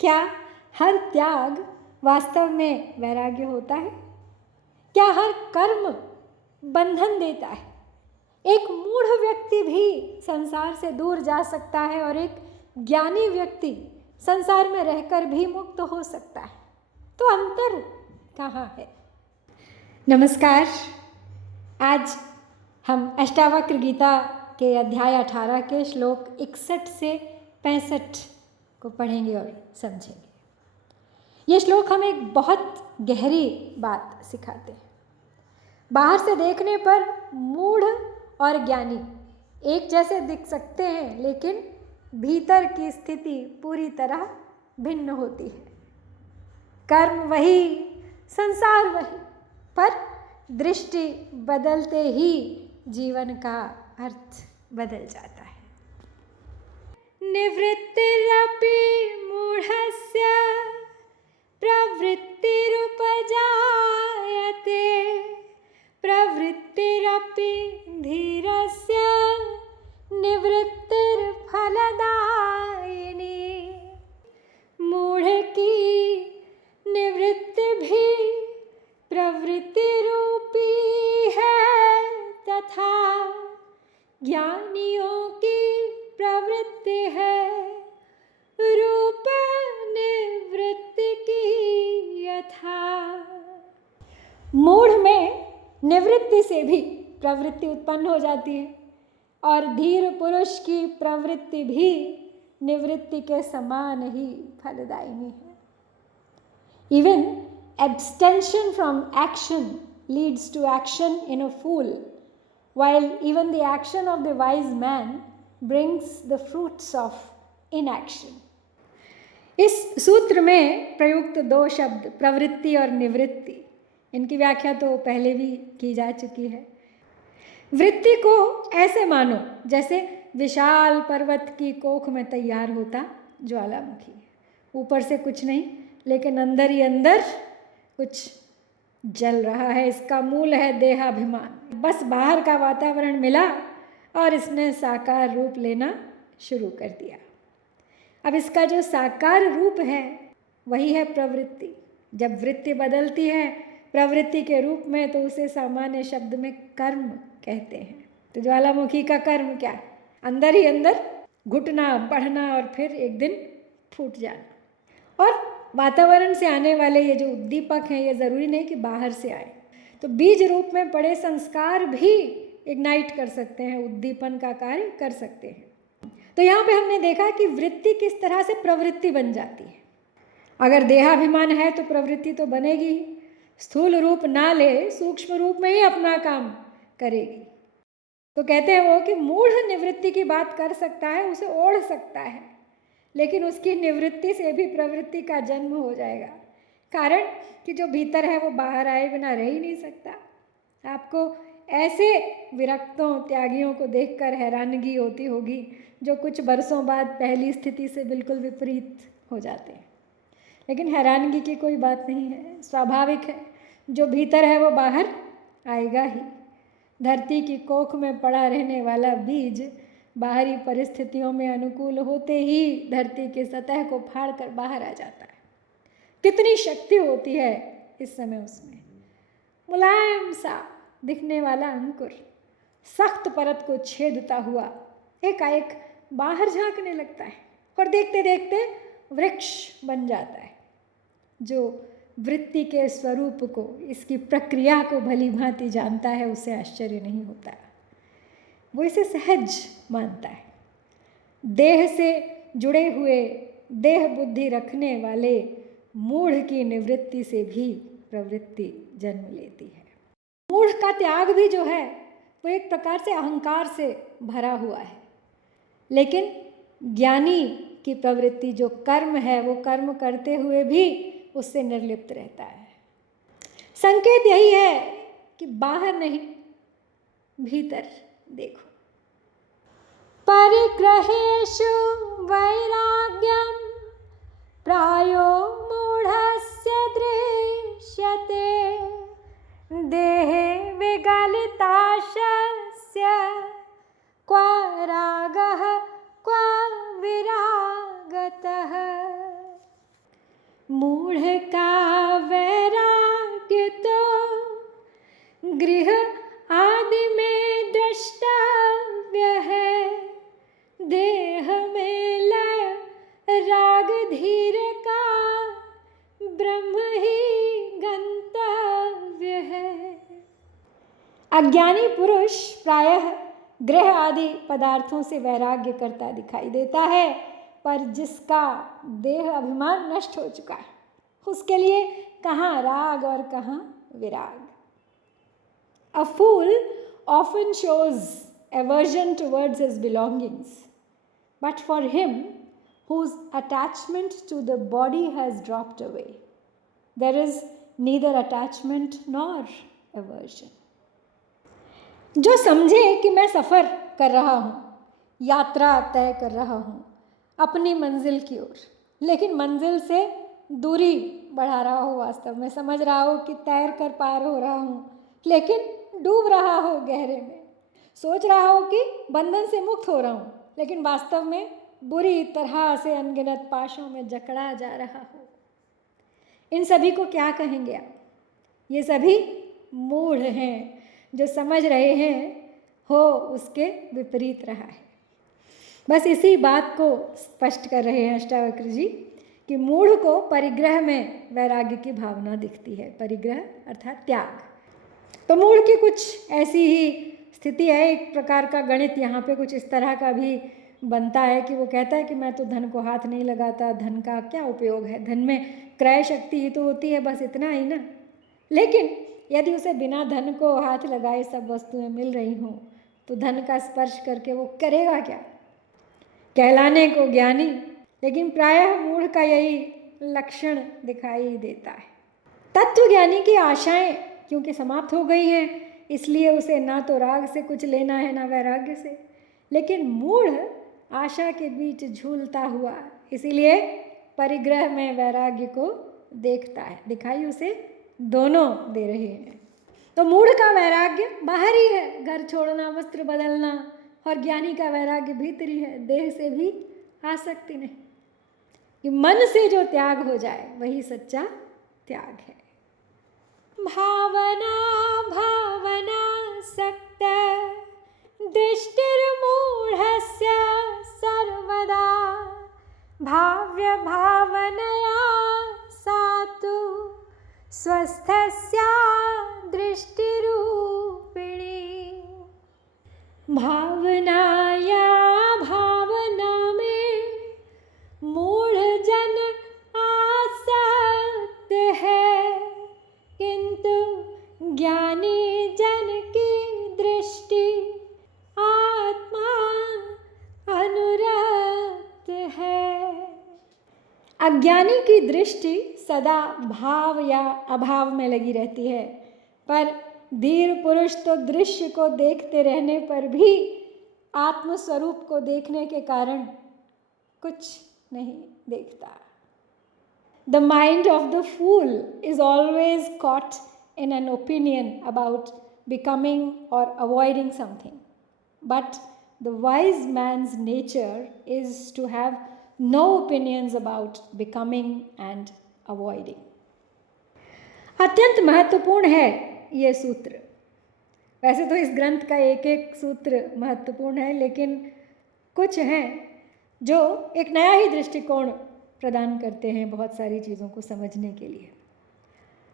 क्या हर त्याग वास्तव में वैराग्य होता है? क्या हर कर्म बंधन देता है? एक मूढ़ व्यक्ति भी संसार से दूर जा सकता है और एक ज्ञानी व्यक्ति संसार में रहकर भी मुक्त हो सकता है। तो अंतर कहाँ है? नमस्कार। आज हम अष्टावक्र गीता के अध्याय 18 के श्लोक 61 से 65 को पढ़ेंगे और समझेंगे। ये श्लोक हमें एक बहुत गहरी बात सिखाते हैं। बाहर से देखने पर मूढ़ और ज्ञानी एक जैसे दिख सकते हैं, लेकिन भीतर की स्थिति पूरी तरह भिन्न होती है। कर्म वही, संसार वही, पर दृष्टि बदलते ही जीवन का अर्थ बदल जाता है। निवृत्तिरपि मूढ़स्य प्रवृत्तिरुपजायते, प्रवृत्तिरपि धीरस्य निवृत्तिर्फलदायिनी। मूढ़ की निवृत्ति भी प्रवृत्ति रूपी है तथा ज्ञानियों की प्रवृत्ति है रूप निवृत्ति की यथा। मूढ़ में निवृत्ति से भी प्रवृत्ति उत्पन्न हो जाती है और धीर पुरुष की प्रवृत्ति भी निवृत्ति के समान ही फलदायिनी है। Even abstention from action leads to action in a fool, while even the action of the wise man brings the fruits of inaction. इस सूत्र में प्रयुक्त दो शब्द प्रवृत्ति और निवृत्ति, इनकी व्याख्या तो पहले भी की जा चुकी है। वृत्ति को ऐसे मानो जैसे विशाल पर्वत की कोख में तैयार होता ज्वालामुखी। ऊपर से कुछ नहीं, लेकिन अंदर ही अंदर कुछ जल रहा है। इसका मूल है देहाभिमान। बस बाहर का वातावरण मिला और इसने साकार रूप लेना शुरू कर दिया। अब इसका जो साकार रूप है वही है प्रवृत्ति। जब वृत्ति बदलती है प्रवृत्ति के रूप में तो उसे सामान्य शब्द में कर्म कहते हैं। तो ज्वालामुखी का कर्म क्या है? अंदर ही अंदर घुटना, बढ़ना और फिर एक दिन फूट जाना। और वातावरण से आने वाले ये जो उद्दीपक हैं ये ज़रूरी नहीं कि बाहर से आए। तो बीज रूप में पड़े संस्कार भी इग्नाइट कर सकते हैं, उद्दीपन का कार्य कर सकते हैं। तो यहाँ पे हमने देखा कि वृत्ति किस तरह से प्रवृत्ति बन जाती है। अगर देहाभिमान है तो प्रवृत्ति तो बनेगी, स्थूल रूप ना ले सूक्ष्म रूप में ही अपना काम करेगी। तो कहते हैं वो कि मूढ़ निवृत्ति की बात कर सकता है, उसे ओढ़ सकता है, लेकिन उसकी निवृत्ति से भी प्रवृत्ति का जन्म हो जाएगा। कारण कि जो भीतर है वो बाहर आए बिना रह ही नहीं सकता। आपको ऐसे विरक्तों, त्यागियों को देखकर हैरानगी होती होगी जो कुछ बरसों बाद पहली स्थिति से बिल्कुल विपरीत हो जाते हैं। लेकिन हैरानगी की कोई बात नहीं है, स्वाभाविक है। जो भीतर है वो बाहर आएगा ही। धरती की कोख में पड़ा रहने वाला बीज बाहरी परिस्थितियों में अनुकूल होते ही धरती की सतह को फाड़कर बाहर आ जाता है। कितनी शक्ति होती है इस समय उसमें। मुलायम सा दिखने वाला अंकुर सख्त परत को छेदता हुआ एकाएक बाहर झांकने लगता है और देखते देखते वृक्ष बन जाता है, जो वृत्ति के स्वरूप को, इसकी प्रक्रिया को भली भांति जानता है। उसे आश्चर्य नहीं होता, वो इसे सहज मानता है। देह से जुड़े हुए, देह बुद्धि रखने वाले मूढ़ की निवृत्ति से भी प्रवृत्ति जन्म लेती है। मूढ़ का त्याग भी जो है वो एक प्रकार से अहंकार से भरा हुआ है, लेकिन ज्ञानी की प्रवृत्ति जो कर्म है वो कर्म करते हुए भी उससे निर्लिप्त रहता है। संकेत यही है कि बाहर नहीं, भीतर देखो। परिग्रहेषु वैराग्यं प्रायो मूढ़स्य दृश्यते, देहे विगलिताशस्य क्व रागः क्व विरागतः। धीर का ब्रह्म ही गंतव्य है। अज्ञानी पुरुष प्रायः ग्रह आदि पदार्थों से वैराग्य करता दिखाई देता है, पर जिसका देह अभिमान नष्ट हो चुका है, उसके लिए कहाँ राग और कहाँ विराग। A fool often shows aversion towards his belongings, but for him whose attachment to the body has dropped away, there is neither attachment nor aversion. जो समझे कि मैं सफ़र कर रहा हूँ, यात्रा तय कर रहा हूँ अपनी मंजिल की ओर, लेकिन मंजिल से दूरी बढ़ा रहा हो, वास्तव में समझ रहा हो कि तैर कर पार हो रहा हूँ, लेकिन डूब रहा हो गहरे में, सोच रहा हो कि बंधन से मुक्त हो रहा हूँ, लेकिन वास्तव में बुरी तरह से अनगिनत पाशों में जकड़ा जा रहा हो। इन सभी को क्या कहेंगे आप? ये सभी मूढ़ हैं, जो समझ रहे हैं हो उसके विपरीत रहा है। बस इसी बात को स्पष्ट कर रहे हैं अष्टावक्र जी कि मूढ़ को परिग्रह में वैराग्य की भावना दिखती है। परिग्रह अर्थात त्याग। तो मूढ़ की कुछ ऐसी ही स्थिति है। एक प्रकार का गणित यहाँ पे कुछ इस तरह का भी बनता है कि वो कहता है कि मैं तो धन को हाथ नहीं लगाता, धन का क्या उपयोग है, धन में क्रय शक्ति ही तो होती है, बस इतना ही ना। लेकिन यदि उसे बिना धन को हाथ लगाए सब वस्तुएं मिल रही हों, तो धन का स्पर्श करके वो करेगा क्या? कहलाने को ज्ञानी, लेकिन प्रायः मूढ़ का यही लक्षण दिखाई देता है। तत्वज्ञानी की आशाएं क्योंकि समाप्त हो गई हैं, इसलिए उसे ना तो राग से कुछ लेना है ना वैराग्य से, लेकिन मूढ़ आशा के बीच झूलता हुआ इसीलिए परिग्रह में वैराग्य को देखता है। दिखाई उसे दोनों दे रहे हैं। तो मूढ़ का वैराग्य बाहरी है, घर छोड़ना, वस्त्र बदलना, और ज्ञानी का वैराग्य भीतरी है, देह से भी आसक्ति नहीं। कि मन से जो त्याग हो जाए वही सच्चा त्याग है। भावना भावना सक्त दृष्टिर्मूढ़स्य सर्वदा भाव्य भावनया सातु स्वस्थस्या दृष्टिरूपिणी। भावनाया भावना में मूढ़ जन आसक्त है, किंतु ज्ञानी जन की दृष्टि आत्मा अनुरक्त है। अज्ञानी की दृष्टि सदा भाव या अभाव में लगी रहती है, पर धीर पुरुष तो दृश्य को देखते रहने पर भी आत्मस्वरूप को देखने के कारण कुछ नहीं देखता। The mind of the fool is always caught in an opinion about becoming or avoiding something. But the wise man's nature is to have no opinions about becoming and avoiding. अत्यंत महत्वपूर्ण है ये सूत्र। वैसे तो इस ग्रंथ का एक एक सूत्र महत्वपूर्ण है, लेकिन कुछ हैं जो एक नया ही दृष्टिकोण प्रदान करते हैं बहुत सारी चीज़ों को समझने के लिए।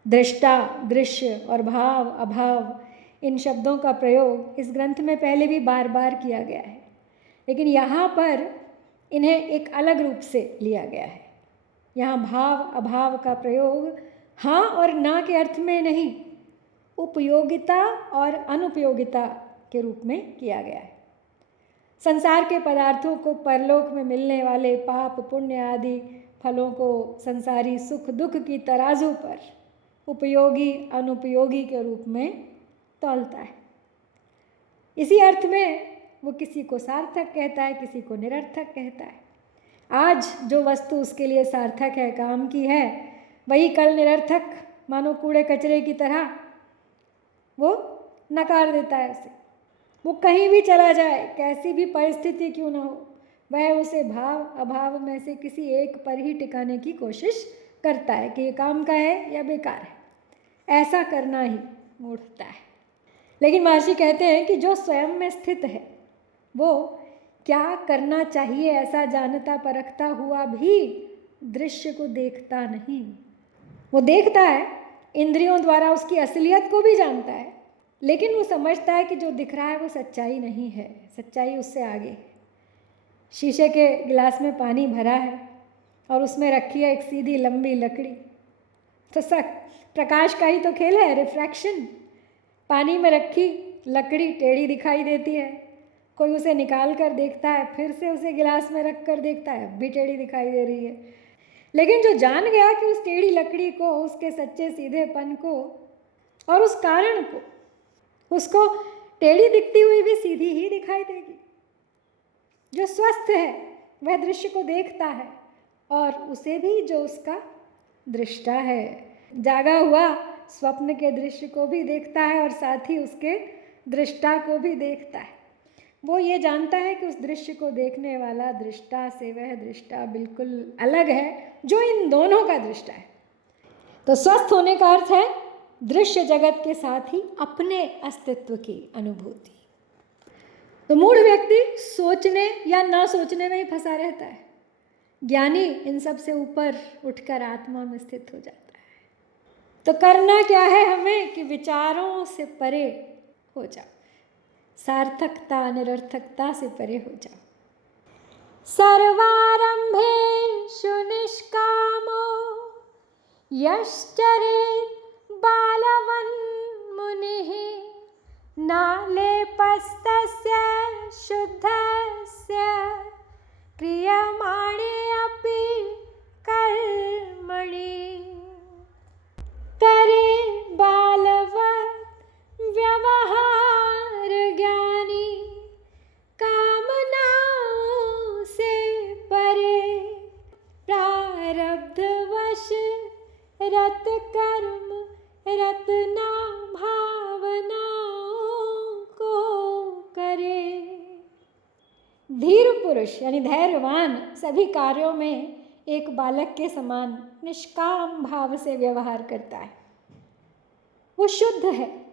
दृष्टा, दृश्य और भाव, अभाव, इन शब्दों का प्रयोग इस ग्रंथ में पहले भी बार बार किया गया है, लेकिन यहाँ पर इन्हें एक अलग रूप से लिया गया है। यहाँ भाव अभाव का प्रयोग हाँ और ना के अर्थ में नहीं, उपयोगिता और अनुपयोगिता के रूप में किया गया है। संसार के पदार्थों को परलोक में मिलने वाले पाप पुण्य आदि फलों को संसारी सुख दुख की तराजू पर उपयोगी अनुपयोगी के रूप में तौलता है। इसी अर्थ में वो किसी को सार्थक कहता है, किसी को निरर्थक कहता है। आज जो वस्तु उसके लिए सार्थक है, काम की है, वही कल निरर्थक, मानो कूड़े कचरे की तरह वो नकार देता है उसे। वो कहीं भी चला जाए, कैसी भी परिस्थिति क्यों ना हो, वह उसे भाव अभाव में से किसी एक पर ही टिकाने की कोशिश करता है कि ये काम का है या बेकार है। ऐसा करना ही मूढ़ता है। लेकिन महर्षि कहते हैं कि जो स्वयं में स्थित है वो क्या करना चाहिए ऐसा जानता परखता हुआ भी दृश्य को देखता नहीं। वो देखता है, इंद्रियों द्वारा उसकी असलियत को भी जानता है, लेकिन वो समझता है कि जो दिख रहा है वो सच्चाई नहीं है, सच्चाई उससे आगे। शीशे के गिलास में पानी भरा है और उसमें रखी है एक सीधी लंबी लकड़ी, तो प्रकाश का ही तो खेल है, रिफ्रैक्शन। पानी में रखी लकड़ी टेढ़ी दिखाई देती है, कोई उसे निकाल कर देखता है, फिर से उसे गिलास में रख कर देखता है, अब भी टेढ़ी दिखाई दे रही है। लेकिन जो जान गया कि उस टेढ़ी लकड़ी को, उसके सच्चे सीधेपन को और उस कारण को, उसको टेढ़ी दिखती हुई भी सीधी ही दिखाई देगी। जो स्वस्थ है वह दृश्य को देखता है और उसे भी जो उसका दृष्टा है। जागा हुआ स्वप्न के दृश्य को भी देखता है और साथ ही उसके दृष्टा को भी देखता है। वो ये जानता है कि उस दृश्य को देखने वाला दृष्टा से वह दृष्टा बिल्कुल अलग है जो इन दोनों का दृष्टा है। तो स्वस्थ होने का अर्थ है दृश्य जगत के साथ ही अपने अस्तित्व की अनुभूति। तो मूढ़ व्यक्ति सोचने या ना सोचने में ही फंसा रहता है। ज्ञानी इन सब से ऊपर उठकर आत्मा में स्थित हो जाता है। तो करना क्या है हमें कि विचारों से परे हो जाओ, सार्थकता निरर्थकता से परे हो जाओ। सर्वारंभेषु निष्कामो यश्चरेत् बालवन् मुनिः न लेपस्तस्य शुद्धस्य क्रियमाणे अपि कर्मणि। करे बालवत् व्यवहार ज्ञानी कामनाओं से परे प्रारब्धवश रत कर्म रत्ना भावनाओं को करे। धीर पुरुष यानी धैर्यवान सभी कार्यों में एक बालक के समान निष्काम भाव से व्यवहार करता है। वो शुद्ध है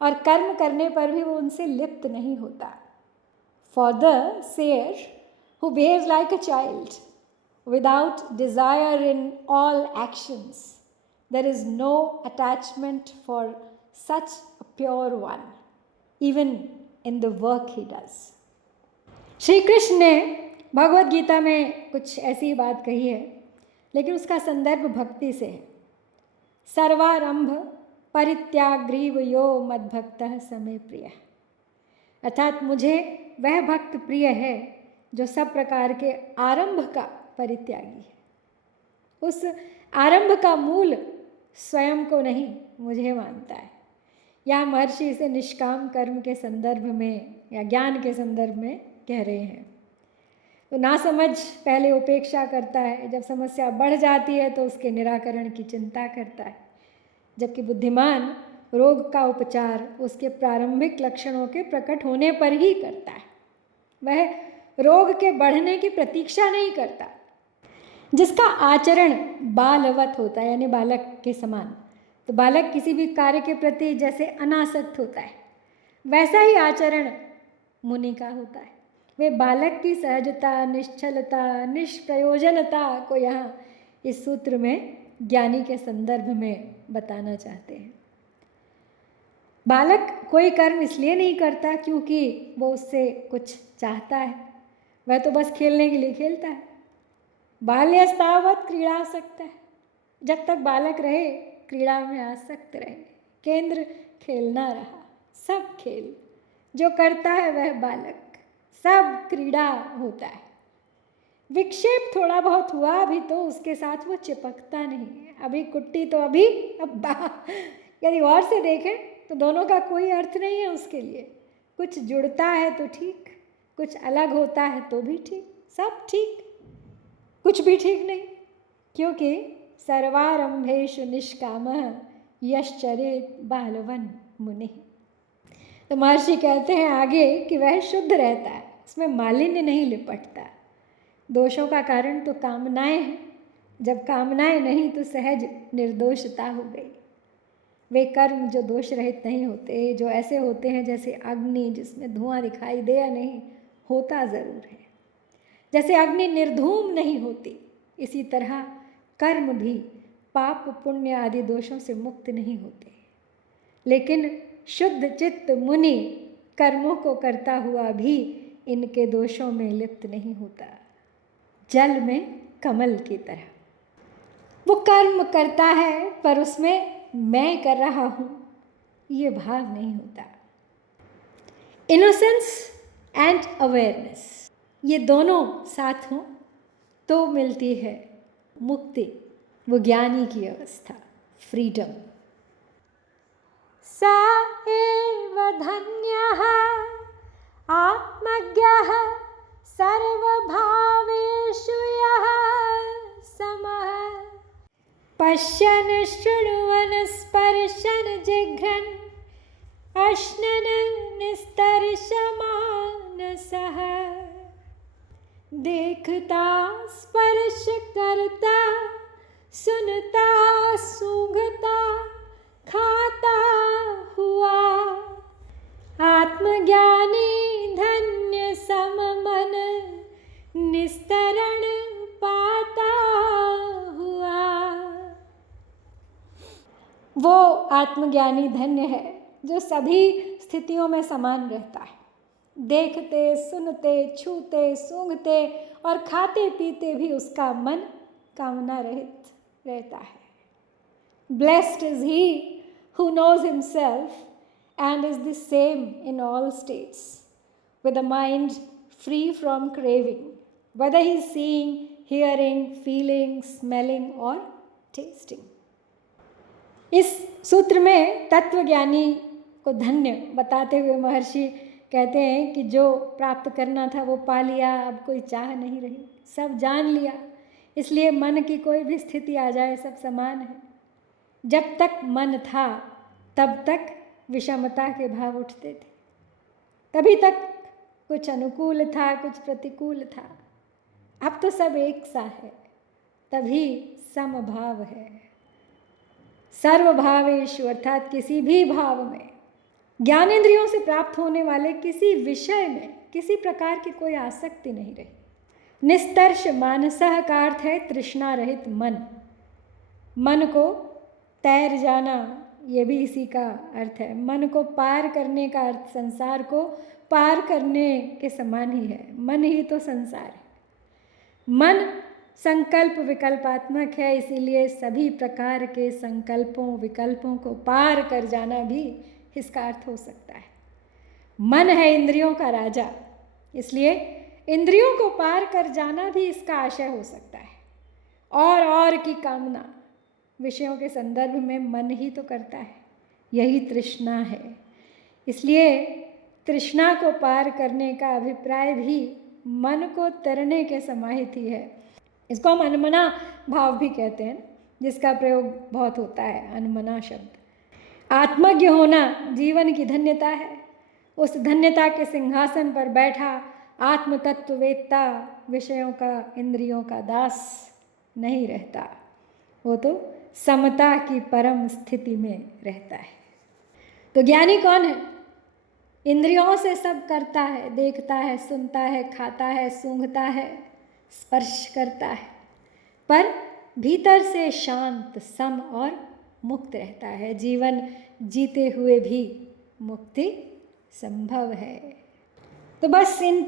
और कर्म करने पर भी वो उनसे लिप्त नहीं होता। For the seer who behaves like a child without desire in all actions, there is no attachment for such a pure one, even in the work he does. Shri Krishna ने भगवद गीता में कुछ ऐसी बात कही है, लेकिन उसका संदर्भ भक्ति से है। सर्वारंभ परित्याग्रीव यो मद्भक्तः समे प्रियः, अर्थात मुझे वह भक्त प्रिय है जो सब प्रकार के आरंभ का परित्यागी है। उस आरंभ का मूल स्वयं को नहीं मुझे मानता है। या महर्षि इसे निष्काम कर्म के संदर्भ में या ज्ञान के संदर्भ में कह रहे हैं। तो नासमझ पहले उपेक्षा करता है, जब समस्या बढ़ जाती है तो उसके निराकरण की चिंता करता है, जबकि बुद्धिमान रोग का उपचार उसके प्रारंभिक लक्षणों के प्रकट होने पर ही करता है। वह रोग के बढ़ने की प्रतीक्षा नहीं करता। जिसका आचरण बालवत होता है यानी बालक के समान, तो बालक किसी भी कार्य के प्रति जैसे अनासक्त होता है, वैसा ही आचरण मुनि का होता है। वे बालक की सहजता, निश्चलता, निष्प्रयोजनता को यहाँ इस सूत्र में ज्ञानी के संदर्भ में बताना चाहते हैं। बालक कोई कर्म इसलिए नहीं करता क्योंकि वो उससे कुछ चाहता है, वह तो बस खेलने के लिए खेलता है। बाल्यस्तावत् क्रीड़ासक्त है, जब तक बालक रहे क्रीड़ा में आसक्त रहे। केंद्र खेलना रहा, सब खेल जो करता है वह बालक, सब क्रीड़ा होता है। विक्षेप थोड़ा बहुत हुआ भी तो उसके साथ वो चिपकता नहीं है। अभी कुट्टी तो अभी, अब यदि और से देखें तो दोनों का कोई अर्थ नहीं है उसके लिए। कुछ जुड़ता है तो ठीक, कुछ अलग होता है तो भी ठीक, सब ठीक, कुछ भी ठीक नहीं, क्योंकि सर्वारंभेषु निष्कामः यश्चरेत् बालवन् मुनिः। तो महर्षि कहते हैं आगे कि वह शुद्ध रहता है, उसमें मालिन्य नहीं लिपटता। दोषों का कारण तो कामनाएं हैं, जब कामनाएं नहीं तो सहज निर्दोषता हो गई। वे कर्म जो दोष रहित नहीं होते, जो ऐसे होते हैं जैसे अग्नि जिसमें धुआं दिखाई दे या नहीं, होता ज़रूर है। जैसे अग्नि निर्धूम नहीं होती, इसी तरह कर्म भी पाप पुण्य आदि दोषों से मुक्त नहीं होते, लेकिन शुद्ध चित्त मुनि कर्मों को करता हुआ भी इनके दोषों में लिप्त नहीं होता। जल में कमल की तरह वो कर्म करता है, पर उसमें मैं कर रहा हूँ ये भाव नहीं होता। इनोसेंस एंड अवेयरनेस, ये दोनों साथ हों तो मिलती है मुक्ति, वो ज्ञानी की अवस्था, फ्रीडम। स एव धन्यः आत्मज्ञः सर्वभावेषु यः समः पश्यन् शृण्वन् स्पर्शन् जिघ्रन् अश्नन् निस्तर्शमानसः देखता स्पर्श करता सुनता सूंघता खाता हुआ आत्मज्ञानी धन्य सममन निस्तरण पाता हुआ। वो आत्मज्ञानी धन्य है जो सभी स्थितियों में समान रहता है, देखते सुनते छूते सूंघते और खाते पीते भी उसका मन कामना रहित रहता है। Blessed is he who knows himself and is the same in all states, with a mind free from craving, whether he is seeing, hearing, feeling, smelling or tasting. इस सूत्र में तत्वज्ञानी को धन्य बताते हुए महर्षि कहते हैं कि जो प्राप्त करना था वो पा लिया, अब कोई चाह नहीं रही, सब जान लिया, इसलिए मन की कोई भी स्थिति आ जाए सब समान है। जब तक मन था तब तक विषमता के भाव उठते थे, तभी तक कुछ अनुकूल था कुछ प्रतिकूल था, अब तो सब एक सा है, तभी समभाव है। सर्वभावेषु अर्थात किसी भी भाव में, ज्ञानेंद्रियों से प्राप्त होने वाले किसी विषय में किसी प्रकार की कोई आसक्ति नहीं रही। निस्तर्श मानसः का अर्थ है तृष्णा रहित मन, मन को तैर जाना, ये भी इसी का अर्थ है। मन को पार करने का अर्थ संसार को पार करने के समान ही है, मन ही तो संसार है। मन संकल्प विकल्पात्मक है, इसीलिए सभी प्रकार के संकल्पों विकल्पों को पार कर जाना भी इसका अर्थ हो सकता है। मन है इंद्रियों का राजा, इसलिए इंद्रियों को पार कर जाना भी इसका आशय हो सकता है। और की कामना विषयों के संदर्भ में मन ही तो करता है, यही तृष्णा है। इसलिए तृष्णा को पार करने का अभिप्राय भी मन को तरने के समाहित ही है। इसको हम अनमना भाव भी कहते हैं, जिसका प्रयोग बहुत होता है, अनमना शब्द। आत्मज्ञ होना जीवन की धन्यता है। उस धन्यता के सिंहासन पर बैठा आत्मतत्ववेत्ता विषयों का इंद्रियों का दास नहीं रहता, वो तो समता की परम स्थिति में रहता है। तो ज्ञानी कौन है? इंद्रियों से सब करता है, देखता है, सुनता है, खाता है, सूंघता है, स्पर्श करता है, पर भीतर से शांत सम और मुक्त रहता है। जीवन जीते हुए भी मुक्ति संभव है। तो बस इन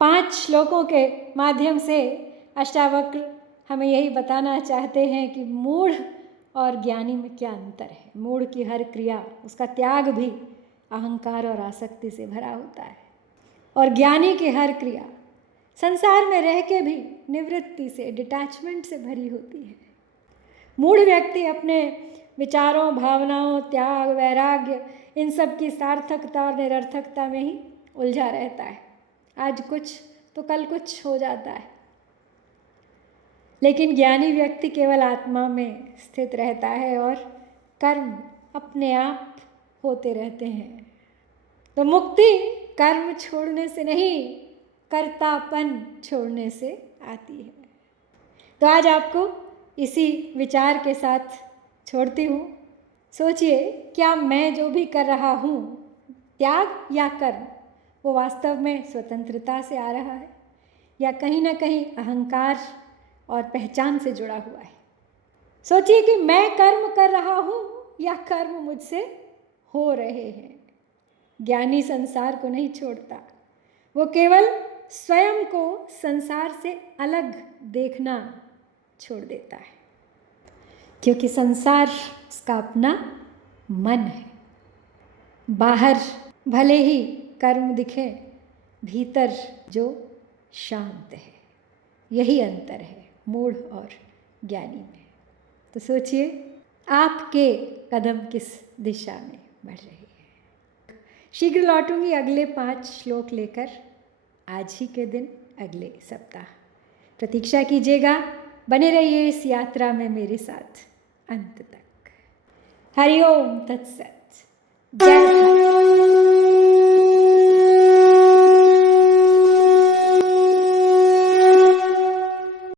5 श्लोकों के माध्यम से अष्टावक्र हमें यही बताना चाहते हैं कि मूढ़ और ज्ञानी में क्या अंतर है। मूढ़ की हर क्रिया, उसका त्याग भी अहंकार और आसक्ति से भरा होता है, और ज्ञानी की हर क्रिया संसार में रह के भी निवृत्ति से, डिटैचमेंट से भरी होती है। मूढ़ व्यक्ति अपने विचारों, भावनाओं, त्याग, वैराग्य, इन सब की सार्थकता और निरर्थकता में ही उलझा रहता है। आज कुछ तो कल कुछ हो जाता है, लेकिन ज्ञानी व्यक्ति केवल आत्मा में स्थित रहता है और कर्म अपने आप होते रहते हैं। तो मुक्ति कर्म छोड़ने से नहीं, कर्तापन छोड़ने से आती है। तो आज आपको इसी विचार के साथ छोड़ती हूँ। सोचिए, क्या मैं जो भी कर रहा हूँ, त्याग या कर्म, वो वास्तव में स्वतंत्रता से आ रहा है, या कहीं ना कहीं अहंकार और पहचान से जुड़ा हुआ है। सोचिए कि मैं कर्म कर रहा हूँ या कर्म मुझसे हो रहे हैं। ज्ञानी संसार को नहीं छोड़ता, वो केवल स्वयं को संसार से अलग देखना छोड़ देता है, क्योंकि संसार उसका अपना मन है। बाहर भले ही कर्म दिखे, भीतर जो शांत है, यही अंतर है मूढ़ और ज्ञानी में। तो सोचिए आपके कदम किस दिशा में बढ़ रही है। शीघ्र लौटूंगी अगले 5 श्लोक लेकर, आज ही के दिन अगले सप्ताह। प्रतीक्षा कीजिएगा, बने रहिए इस यात्रा में मेरे साथ अंत तक। हरि ओम तत्सत। जय भारत।